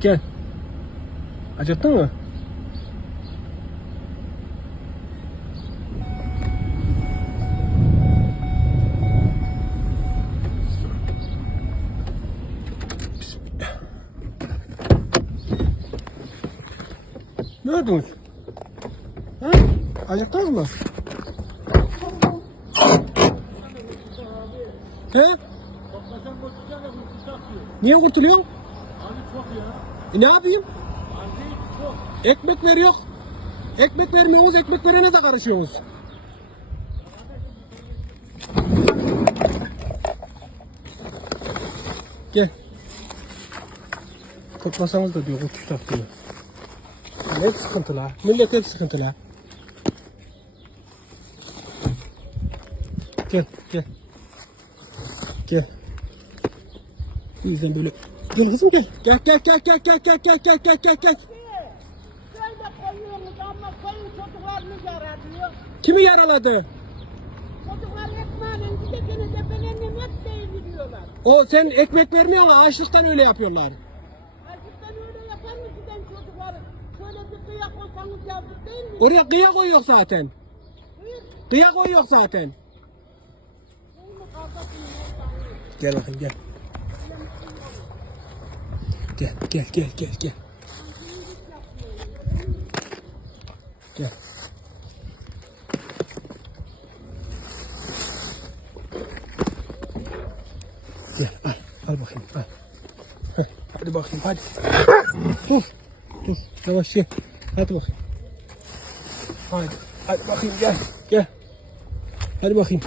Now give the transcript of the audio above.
Gel. Acıktın mı? Ne ördünüz? Ha? Acıktınız mı? He? Niye kurtuluyor? Abi çok ya. E ne yapayım? Ekmek veriyor. Ekmek vermiyoruz, ekmek verene de karışıyoruz. Gel. Toplasanız da diyor, kutuş tak diyor. Yani hep sıkıntı la. Millet hep sıkıntı la. Gel, gel. Gel. Yüzden böyle. Gel kızım gel. Gel, gel, gel, gel, gel, gel, gel, gel, gel, gel, gel. Şöyle koyuyorsunuz ama koyun çocuklarını yaratıyor. Kimi yaraladı? Çocuklar ekmeğinin gidekini de benim hep deviriyorlar. O sen ekmek vermiyorlar, açlıktan öyle yapıyorlar. Gerçekten öyle yapar mı giden çocukları? Şöyle bir kıyak olsanız yazık değil mi? Oraya kıya koyuyor zaten. Kıya koyuyor zaten. Gel bakayım gel. Gel gel gel gel gel. Gel. Gel al, al bakayım al. Heh, hadi bakayım hadi. Dur. Dur yavaş ye. Hadi bakayım. Hadi. Hadi bakayım gel. Gel. Hadi bakayım.